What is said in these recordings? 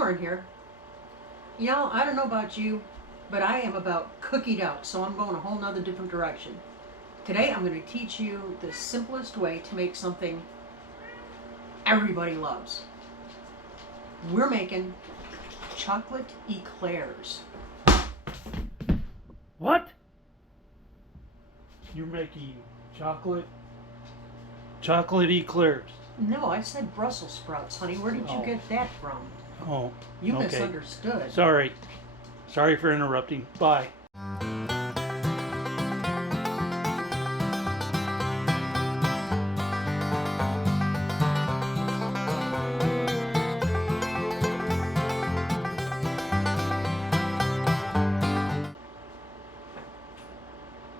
Lauren here. Y'all, I don't know about you, but I am about cookied out, so I'm going a whole nother different direction. Today I'm going to teach you the simplest way to make something everybody loves. We're making chocolate eclairs. What? You're making chocolate eclairs? No, I said Brussels sprouts, honey. Where did you get that from? Oh, You okay. misunderstood. Sorry for interrupting. Bye.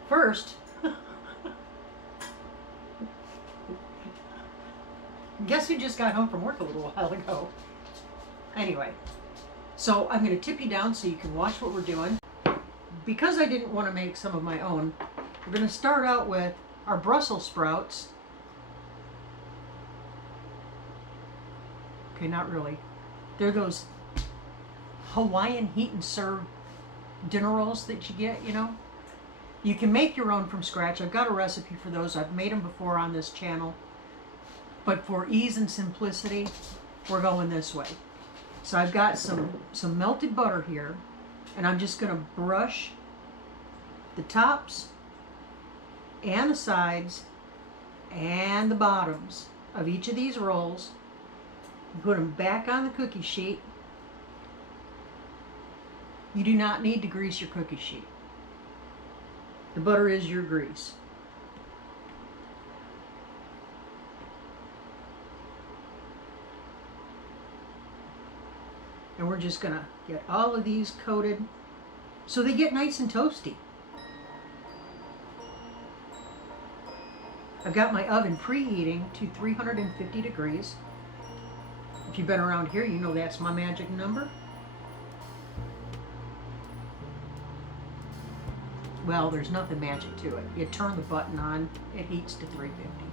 First, guess who just got home from work a little while ago? Anyway, so I'm going to tip you down so you can watch what we're doing. Because I didn't want to make some of my own, we're going to start out with our Brussels sprouts. Okay, not really. They're those Hawaiian heat and serve dinner rolls that you get, you know. You can make your own from scratch. I've got a recipe for those. I've made them before on this channel. But for ease and simplicity, we're going this way. So I've got some melted butter here, and I'm just going to brush the tops and the sides and the bottoms of each of these rolls and put them back on the cookie sheet. You do not need to grease your cookie sheet. The butter is your grease. And we're just going to get all of these coated so they get nice and toasty. I've got my oven preheating to 350 degrees. If you've been around here, you know that's my magic number. Well, there's nothing magic to it. You turn the button on, it heats to 350.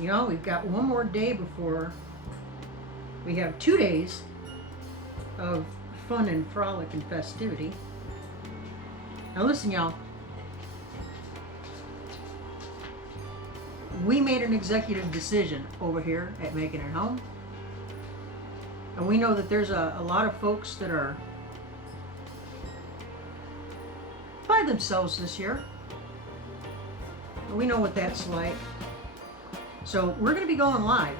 You know, we've got one more day before we have 2 days of fun and frolic and festivity. Now listen, y'all. We made an executive decision over here at Making It Home. And we know that there's a lot of folks that are by themselves this year. And we know what that's like. So we're going to be going live.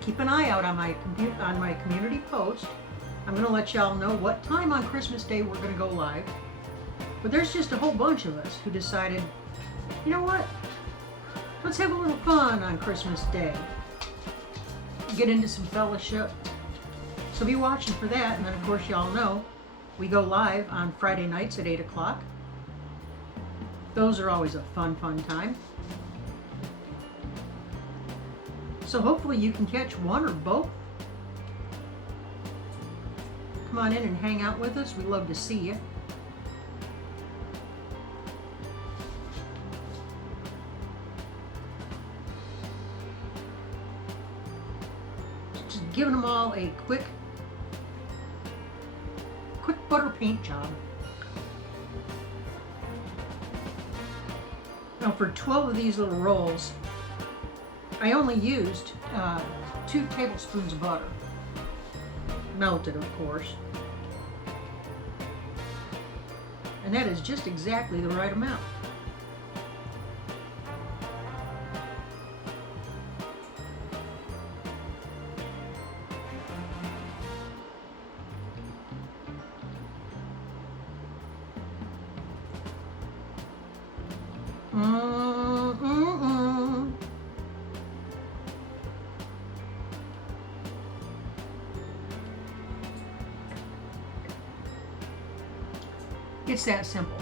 Keep an eye out on my community post. I'm going to let y'all know what time on Christmas Day we're going to go live. But there's just a whole bunch of us who decided, you know what? Let's have a little fun on Christmas Day. Get into some fellowship. So be watching for that. And then, of course, y'all know we go live on Friday nights at 8 o'clock. Those are always a fun time. So hopefully you can catch one or both. Come on in and hang out with us. We'd love to see you. Just giving them all a quick butter paint job. Now for 12 of these little rolls, I only used 2 tablespoons of butter. Melted, of course. And that is just exactly the right amount. It's that simple.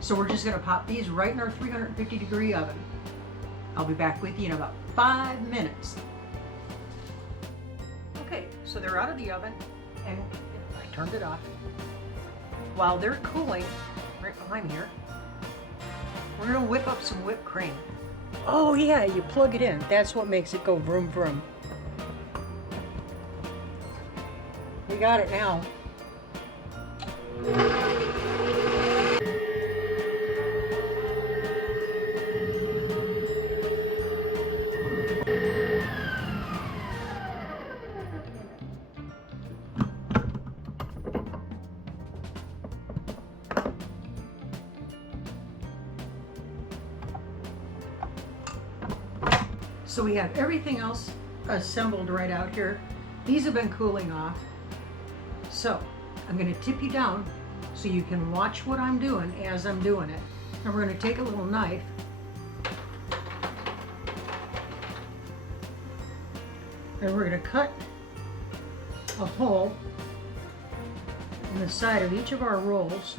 So we're just going to pop these right in our 350 degree oven. I'll be back with you in about 5 minutes. Okay, so they're out of the oven and I turned it off. While they're cooling, time here. We're gonna whip up some whipped cream. Oh yeah, you plug it in. That's what makes it go vroom vroom. We got it now. So we have everything else assembled right out here. These have been cooling off. So I'm going to tip you down so you can watch what I'm doing as I'm doing it. And we're going to take a little knife and we're going to cut a hole in the side of each of our rolls,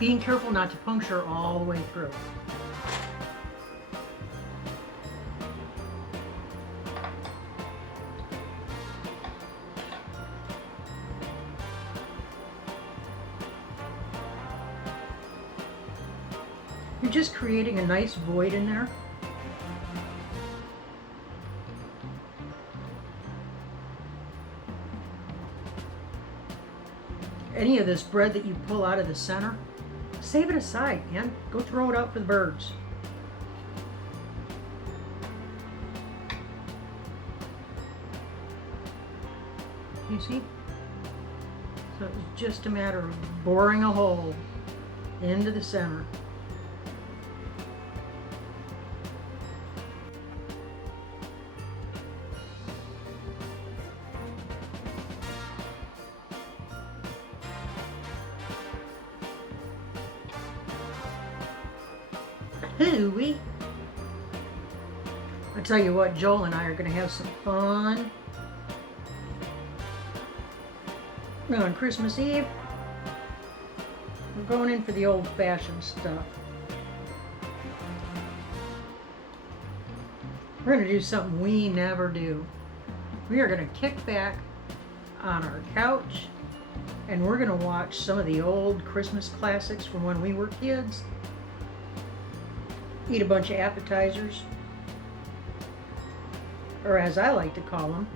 being careful not to puncture all the way through. You're just creating a nice void in there. Any of this bread that you pull out of the center, save it aside, man. Go throw it out for the birds. You see? So it's just a matter of boring a hole into the center. Hooey. I tell you what, Joel and I are going to have some fun on Christmas Eve. We're going in for the old-fashioned stuff. We're going to do something we never do. We are going to kick back on our couch and we're going to watch some of the old Christmas classics from when we were kids. Eat a bunch of appetizers, or as I like to call them,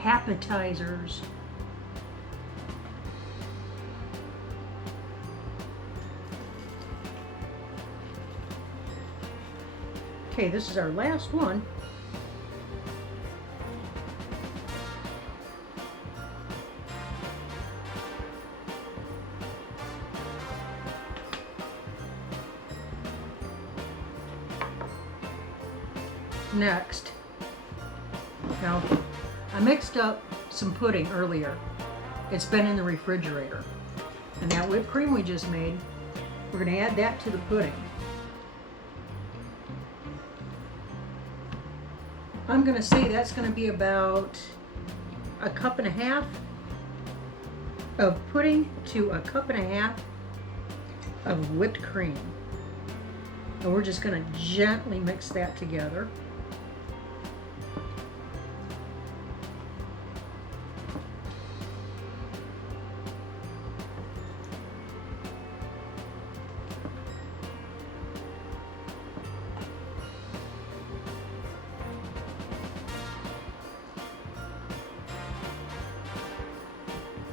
happetizers. Okay, this is our last one. Next, now I mixed up some pudding earlier. It's been in the refrigerator. And that whipped cream we just made, we're going to add that to the pudding. I'm going to say that's going to be about a cup and a half of pudding to a cup and a half of whipped cream. And we're just going to gently mix that together.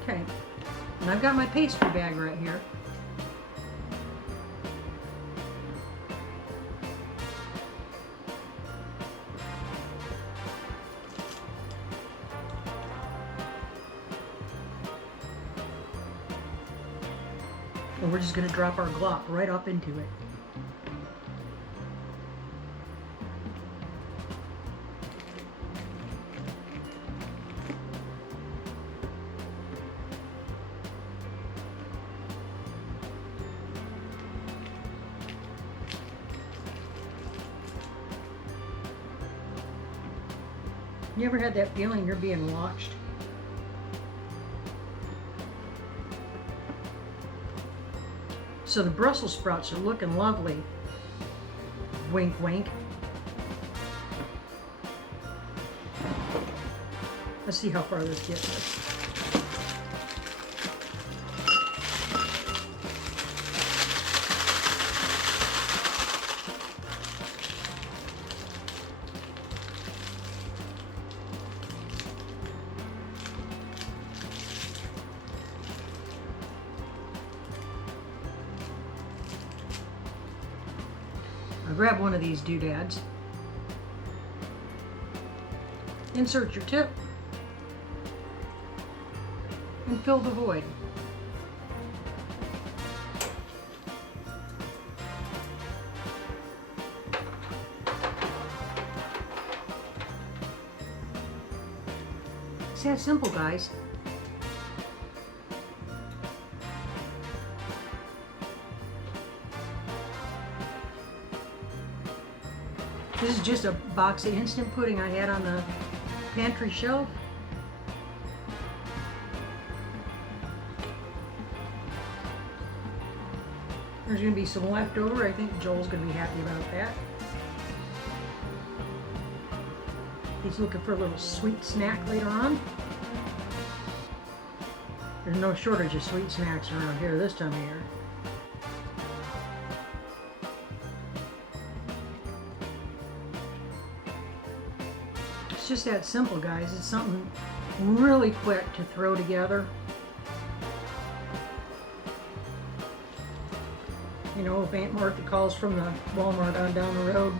Okay, and I've got my pastry bag right here. And we're just going to drop our glop right up into it. You ever had that feeling you're being watched? So the Brussels sprouts are looking lovely. Wink, wink. Let's see how far this gets us. Now grab one of these doodads. Insert your tip and fill the void. It's that simple, guys. This is just a box of instant pudding I had on the pantry shelf. There's going to be some left over. I think Joel's going to be happy about that. He's looking for a little sweet snack later on. There's no shortage of sweet snacks around here this time of year. It's just that simple, guys. It's something really quick to throw together. You know, if Aunt Martha calls from the Walmart on down the road.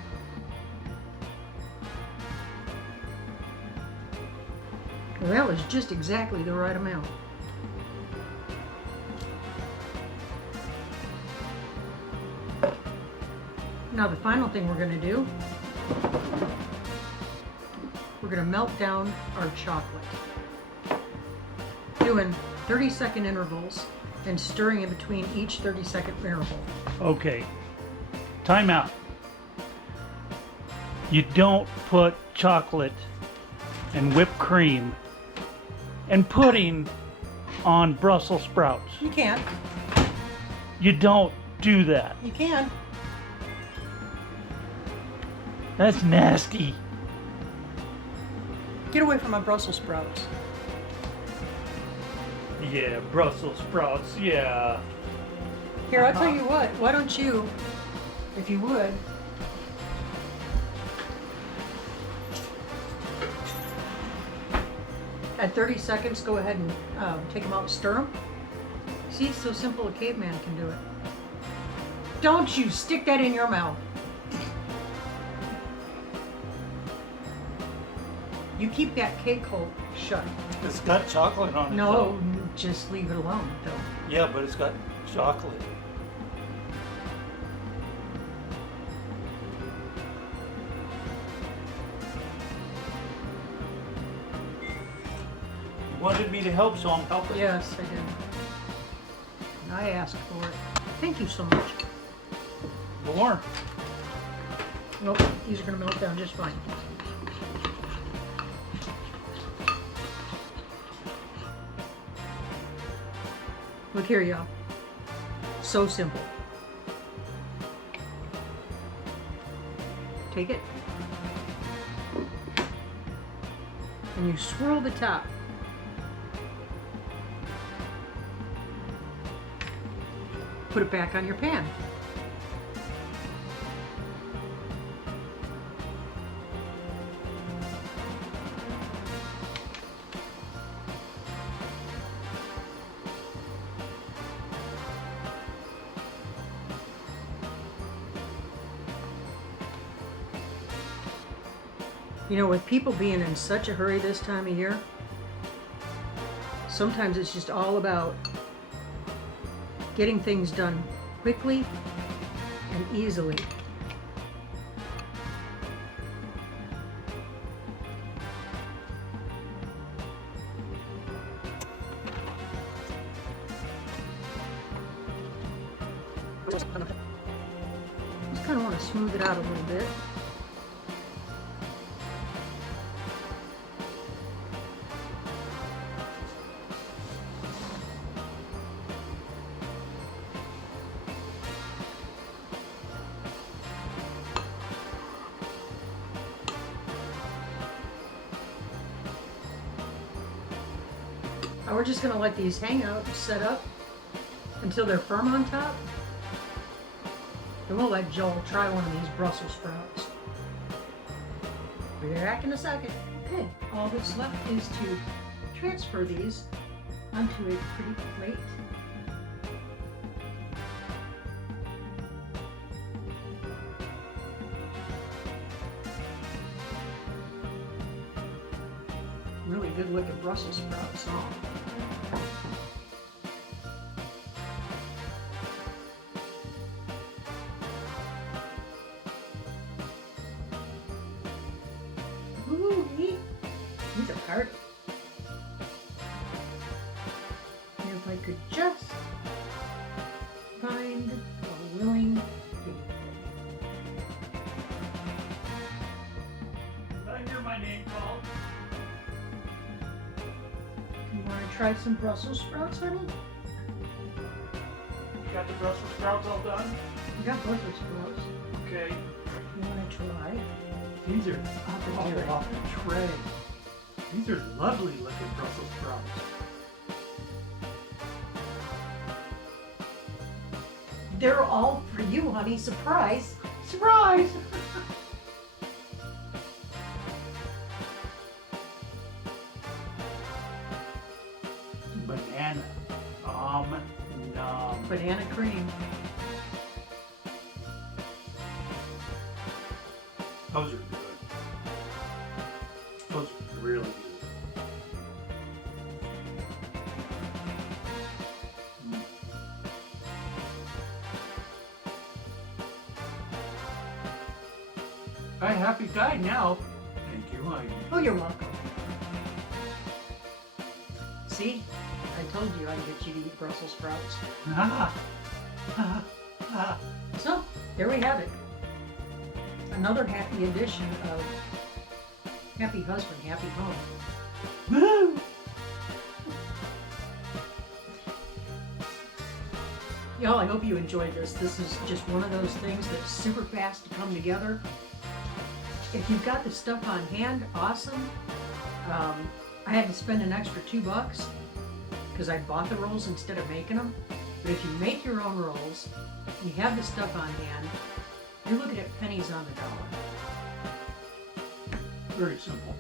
Well, that was just exactly the right amount. Now the final thing we're going to do, we're going to melt down our chocolate. Doing 30-second intervals and stirring in between each 30-second interval. Okay. Time out. You don't put chocolate and whipped cream and pudding on Brussels sprouts. You can. You don't do that. You can. That's nasty. Get away from my Brussels sprouts. Yeah, Brussels sprouts, yeah. Here, I'll tell you what. Why don't you, if you would, at 30 seconds, go ahead and take them out and stir them. See, it's so simple a caveman can do it. Don't you stick that in your mouth. You keep that cake hole shut. It's got chocolate on it. No, just leave it alone, though. Yeah, but it's got chocolate. You wanted me to help, so I'm helping. Yes, I did. I asked for it. Thank you so much. More. Nope, these are going to melt down just fine. Look here, y'all. So simple. Take it. And you swirl the top. Put it back on your pan. You know, with people being in such a hurry this time of year, sometimes it's just all about getting things done quickly and easily. Just kind of want to smooth it out a little bit. Now we're just going to let these hang out and set up until they're firm on top. Then we'll let Joel try one of these Brussels sprouts. Be back in a second. Okay, all that's left is to transfer these onto a pretty plate. really good looking Brussels sprouts. So. Ooh, these are hard. And if I could just find a willing guinea pig. Did I hear my name called? You want to try some Brussels sprouts, honey? You got the Brussels sprouts all done? You got Brussels sprouts. Okay. You want to try? These are Off the tray. off the tray. These are lovely looking Brussels sprouts. They're all for you, honey. Surprise. Surprise! Banana. Nom. Banana cream. Those are good. Those are really good. I happy guy now. Thank you, honey. Oh, you're welcome. See? I told you I'd get you to eat Brussels sprouts. Ah. Ah. Ah. So, there we have it. Another happy edition of Happy Husband, Happy Home. Woo! Y'all, I hope you enjoyed this. This is just one of those things that's super fast to come together. If you've got the stuff on hand, awesome. I had to spend an extra $2 because I bought the rolls instead of making them. But if you make your own rolls, you have the stuff on hand, you're looking at pennies on the dollar. Very simple.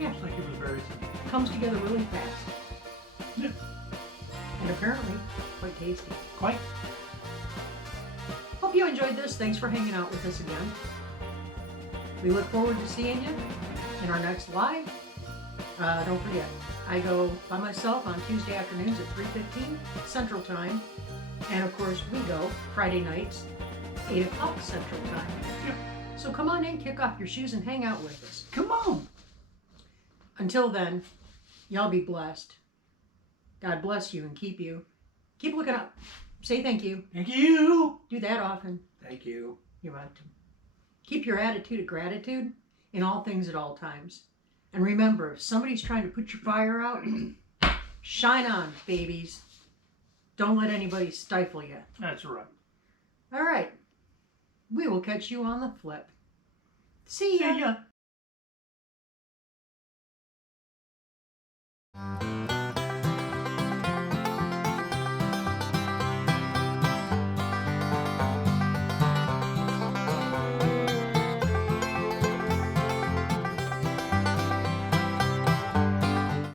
Yeah, Looks like it was very simple. comes together really fast. Yeah. And apparently, quite tasty. Quite. Hope you enjoyed this. Thanks for hanging out with us again. We look forward to seeing you in our next live. Don't forget, I go by myself on Tuesday afternoons at 3:15 Central Time. And of course, we go Friday nights, 8 o'clock Central Time. Yeah. So come on in, kick off your shoes, and hang out with us. Come on. Until then, y'all be blessed. God bless you and keep you. Keep looking up. Say thank you. Thank you. Do that often. Thank you. You're welcome. Keep your attitude of gratitude in all things at all times. And remember, if somebody's trying to put your fire out, shine on, babies. Don't let anybody stifle you. That's right. All right. We will catch you on the flip. See ya. See ya.